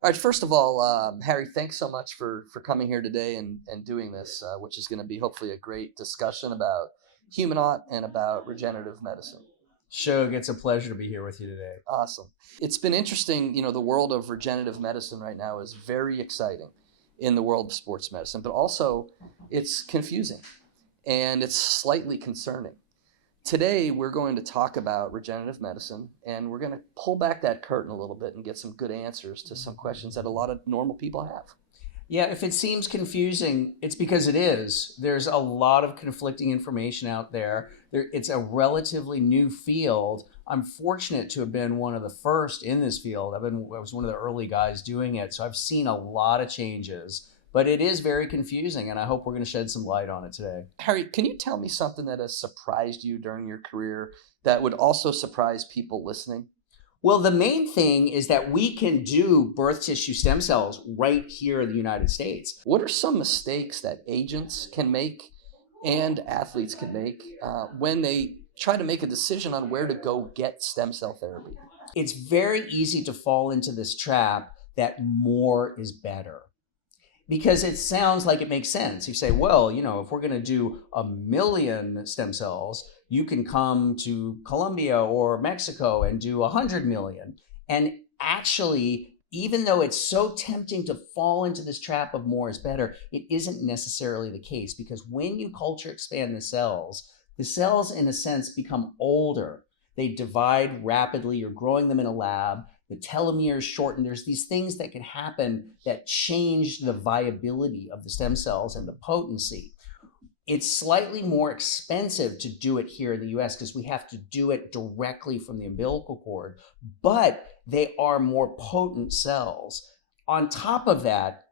All right, first of all, Harry, thanks so much for coming here today and doing this, which is going to be hopefully a great discussion about human art and about regenerative medicine. Shug, it's a pleasure to be here with you today. Awesome. It's been interesting. The world of regenerative medicine right now is very exciting in the world of sports medicine, but also it's confusing and it's slightly concerning. Today, we're going to talk about regenerative medicine, and we're going to pull back that curtain a little bit and get some good answers to some questions that a lot of normal people have. Yeah, if it seems confusing, it's because it is. There's a lot of conflicting information out there. It's a relatively new field. I'm fortunate to have been one of the first in this field. I was one of the early guys doing it, so I've seen a lot of changes. But it is very confusing, and I hope we're going to shed some light on it today. Harry, can you tell me something that has surprised you during your career that would also surprise people listening? Well, the main thing is that we can do birth tissue stem cells right here in the United States. What are some mistakes that agents can make and athletes can make when they try to make a decision on where to go get stem cell therapy? It's very easy to fall into this trap that more is better because it sounds like it makes sense. You say, well, if we're going to do 1 million stem cells, you can come to Colombia or Mexico and do 100 million. And actually, even though it's so tempting to fall into this trap of more is better, it isn't necessarily the case, because when you culture expand the cells in a sense become older. They divide rapidly. You're growing them in a lab. The telomeres shorten. There's these things that can happen that change the viability of the stem cells and the potency. It's slightly more expensive to do it here in the US because we have to do it directly from the umbilical cord, but they are more potent cells. On top of that,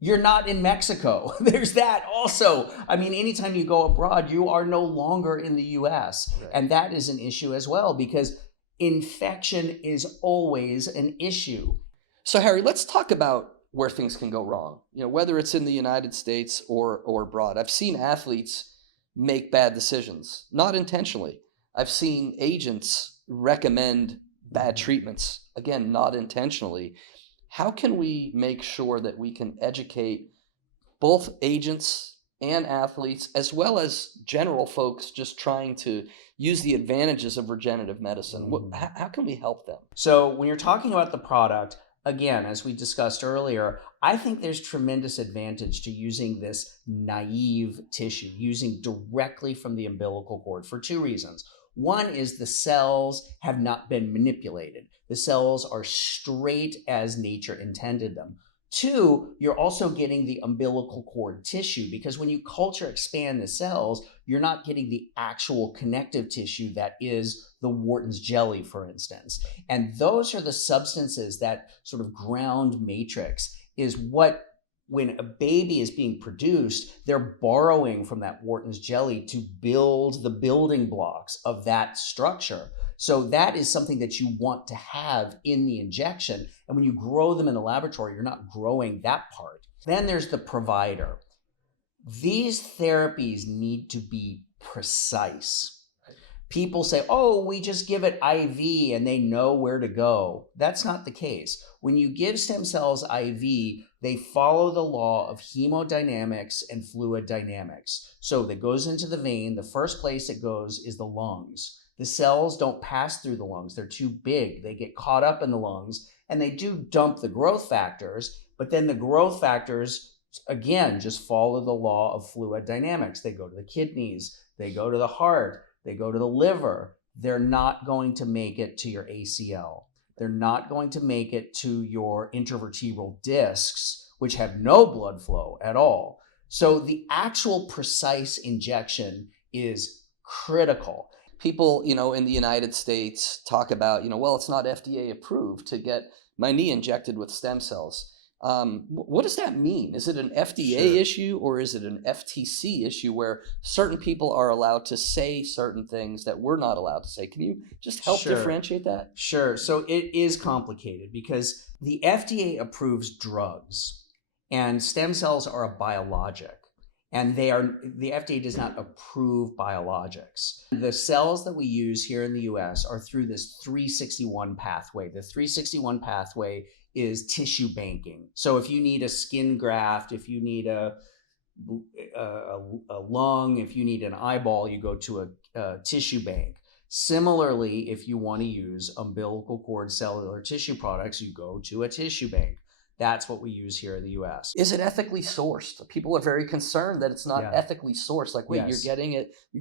you're not in Mexico. There's that also. I mean, anytime you go abroad, you are no longer in the US. Right. And that is an issue as well, because infection is always an issue. So, Harry, let's talk about where things can go wrong. Whether it's in the United States or abroad. I've seen athletes make bad decisions, not intentionally. I've seen agents recommend bad treatments, again, not intentionally. How can we make sure that we can educate both agents and athletes, as well as general folks just trying to use the advantages of regenerative medicine? How can we help them? So when you're talking about the product, again, as we discussed earlier, I think there's tremendous advantage to using this naive tissue, using directly from the umbilical cord, for two reasons. One is the cells have not been manipulated. The cells are straight as nature intended them. Two, you're also getting the umbilical cord tissue, because when you culture expand the cells, you're not getting the actual connective tissue that is the Wharton's jelly, for instance. And those are the substances, that sort of ground matrix is what, when a baby is being produced, they're borrowing from that Wharton's jelly to build the building blocks of that structure. So that is something that you want to have in the injection. And when you grow them in the laboratory, you're not growing that part. Then there's the provider. These therapies need to be precise. People say, oh, we just give it IV and they know where to go. That's not the case. When you give stem cells IV, they follow the law of hemodynamics and fluid dynamics. So that goes into the vein. The first place it goes is the lungs. The cells don't pass through the lungs. They're too big. They get caught up in the lungs, and they do dump the growth factors, but then the growth factors, again, just follow the law of fluid dynamics. They go to the kidneys, they go to the heart, they go to the liver. They're not going to make it to your ACL. They're not going to make it to your intervertebral discs, which have no blood flow at all. So the actual precise injection is critical. People, in the United States talk about, well, it's not FDA approved to get my knee injected with stem cells. What does that mean? Is it an FDA Sure. issue, or is it an FTC issue where certain people are allowed to say certain things that we're not allowed to say? Can you just help Sure. differentiate that? Sure. So it is complicated because the FDA approves drugs, and stem cells are a biologic, and the FDA does not approve biologics. The cells that we use here in the US are through this 361 pathway. The 361 pathway is tissue banking. So if you need a skin graft, if you need a lung, if you need an eyeball, you go to a tissue bank. Similarly, if you want to use umbilical cord cellular tissue products, you go to a tissue bank. That's what we use here in the US. Is it ethically sourced? People are very concerned that it's not Yeah. ethically sourced. Like, wait, Yes. you're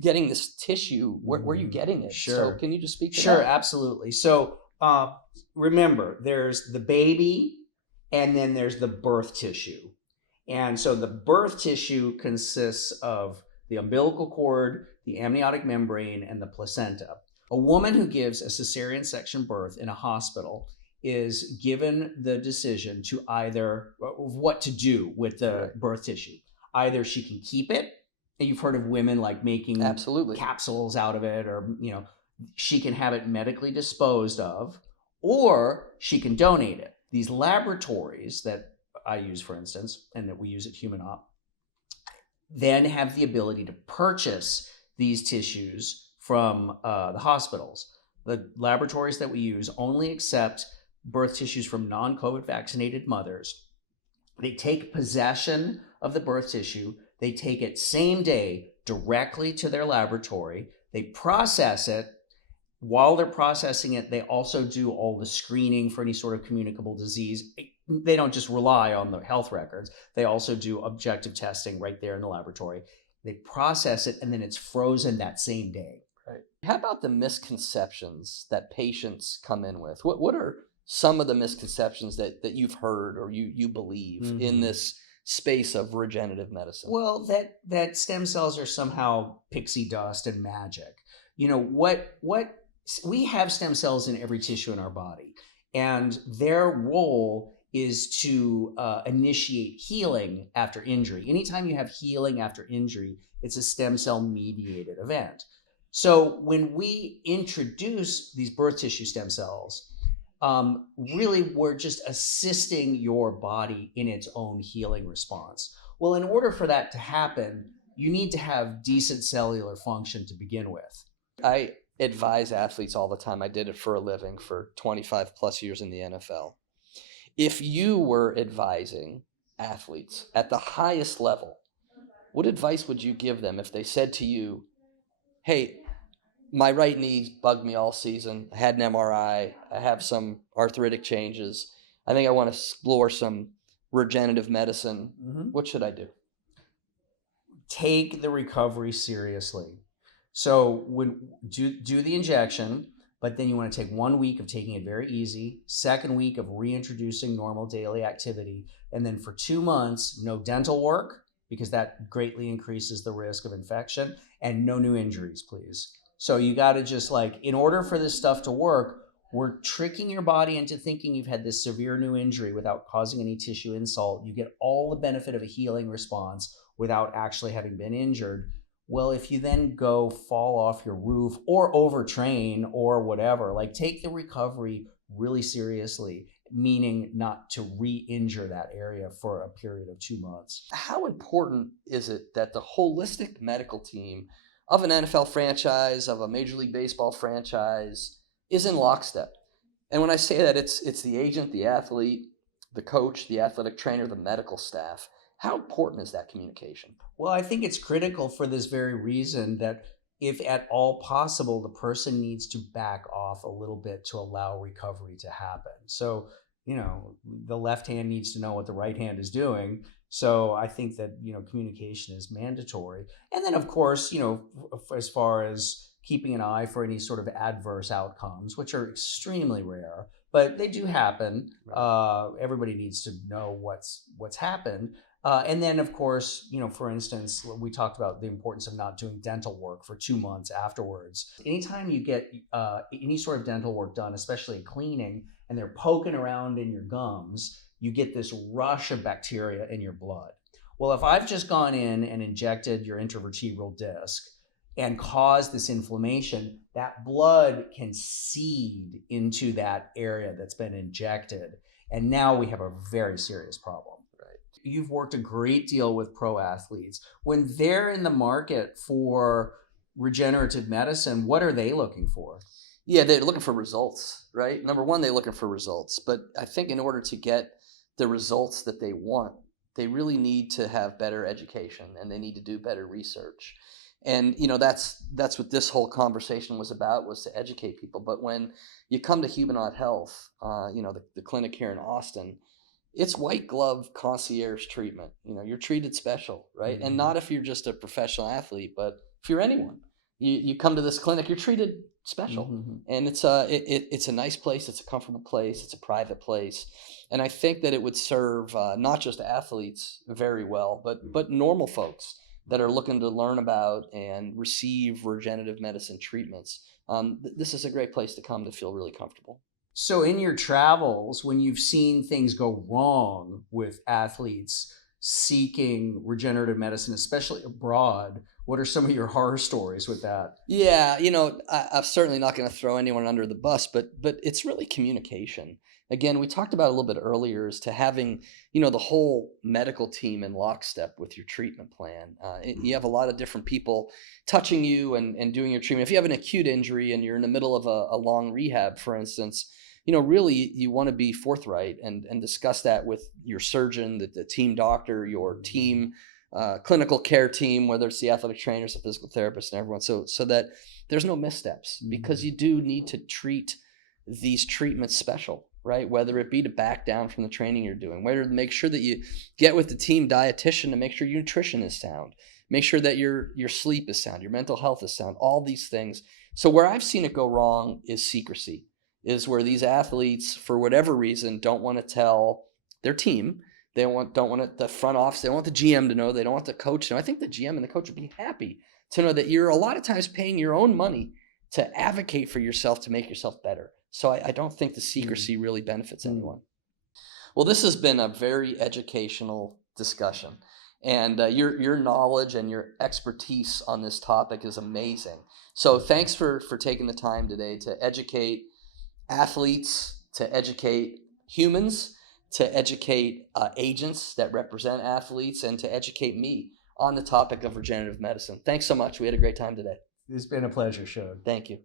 getting this tissue. Where are you getting it? Sure. So can you just speak to Sure, that? absolutely. So remember, there's the baby and then there's the birth tissue. And so the birth tissue consists of the umbilical cord, the amniotic membrane, and the placenta. A woman who gives a cesarean section birth in a hospital is given the decision to either what to do with the birth tissue. Either she can keep it, and you've heard of women like making Absolutely. capsules out of it, or she can have it medically disposed of, or she can donate it. These laboratories that I use, for instance, and that we use at Human Op, then have the ability to purchase these tissues from the hospitals. The laboratories that we use only accept birth tissues from non-COVID vaccinated mothers. They take possession of the birth tissue. They take it same day directly to their laboratory. They process it. While they're processing it, they also do all the screening for any sort of communicable disease. They don't just rely on the health records. They also do objective testing right there in the laboratory. They process it, and then it's frozen that same day. Right. How about the misconceptions that patients come in with? What are some of the misconceptions that you've heard or you believe in this space of regenerative medicine? Well, that stem cells are somehow pixie dust and magic. What we have stem cells in every tissue in our body, and their role is to initiate healing after injury. Anytime you have healing after injury, it's a stem cell mediated event. So when we introduce these birth tissue stem cells, really we're just assisting your body in its own healing response. Well, in order for that to happen, you need to have decent cellular function to begin with. I advise athletes all the time. I did it for a living for 25 plus years in the NFL. If you were advising athletes at the highest level, what advice would you give them if they said to you, hey, my right knee bugged me all season. I had an MRI. I have some arthritic changes. I think I want to explore some regenerative medicine. What should I do? Take the recovery seriously. So when do the injection, but then you want to take 1 week of taking it very easy, second week of reintroducing normal daily activity, and then for 2 months, no dental work, because that greatly increases the risk of infection, and no new injuries, please. So you got to just in order for this stuff to work, we're tricking your body into thinking you've had this severe new injury without causing any tissue insult. You get all the benefit of a healing response without actually having been injured. Well, if you then go fall off your roof or overtrain or whatever, take the recovery really seriously, meaning not to re-injure that area for a period of 2 months. How important is it that the holistic medical team of an NFL franchise, of a Major League Baseball franchise, is in lockstep? And when I say that, it's the agent, the athlete, the coach, the athletic trainer, the medical staff. How important is that communication? Well, I think it's critical for this very reason that if at all possible, the person needs to back off a little bit to allow recovery to happen. So, the left hand needs to know what the right hand is doing. So I think that, communication is mandatory. And then, of course, as far as keeping an eye for any sort of adverse outcomes, which are extremely rare, but they do happen. Right. Everybody needs to know what's happened. And then, of course, for instance, we talked about the importance of not doing dental work for 2 months afterwards. Anytime you get any sort of dental work done, especially cleaning, and they're poking around in your gums, you get this rush of bacteria in your blood. Well, if I've just gone in and injected your intervertebral disc and caused this inflammation, that blood can seed into that area that's been injected. And now we have a very serious problem. You've worked a great deal with pro athletes. When they're in the market for regenerative medicine, what are they looking for? Yeah, they're looking for results, right? Number one, they're looking for results. But I think in order to get the results that they want, they really need to have better education and they need to do better research. And that's what this whole conversation was about, was to educate people. But when you come to Humanot Health, the clinic here in Austin, it's white glove concierge treatment. You're treated special, right? And Mhm. not if you're just a professional athlete, but if you're anyone, you come to this clinic, you're treated special. Mhm. And it's a nice place, it's a comfortable place, it's a private place, and I think that it would serve not just athletes very well, but normal folks that are looking to learn about and receive regenerative medicine treatments. This is a great place to come to feel really comfortable. So, in your travels, when you've seen things go wrong with athletes seeking regenerative medicine, especially abroad, what are some of your horror stories with that? Yeah, I'm certainly not going to throw anyone under the bus, but it's really communication. Again, we talked about a little bit earlier, as to having the whole medical team in lockstep with your treatment plan. You have a lot of different people touching you and doing your treatment. If you have an acute injury and you're in the middle of a long rehab, for instance, really you want to be forthright and discuss that with your surgeon, the team doctor, your team clinical care team, whether it's the athletic trainers, the physical therapists, and everyone, so that there's no missteps, because Mhm. you do need to treat these treatments special, right? Whether it be to back down from the training you're doing, whether to make sure that you get with the team dietitian to make sure your nutrition is sound, make sure that your sleep is sound, your mental health is sound, all these things. So where I've seen it go wrong is secrecy, is where these athletes, for whatever reason, don't want to tell their team. They don't want it, the front office. They don't want the GM to know. They don't want the coach to know. I think the GM and the coach would be happy to know that you're a lot of times paying your own money to advocate for yourself, to make yourself better. So I don't think the Mhm. secrecy really benefits Mhm. anyone. Well, this has been a very educational discussion, and your knowledge and your expertise on this topic is amazing. So thanks for taking the time today to educate athletes, to educate humans, to educate agents that represent athletes, and to educate me on the topic of regenerative medicine. Thanks so much. We had a great time today. It's been a pleasure, Shug. Thank you.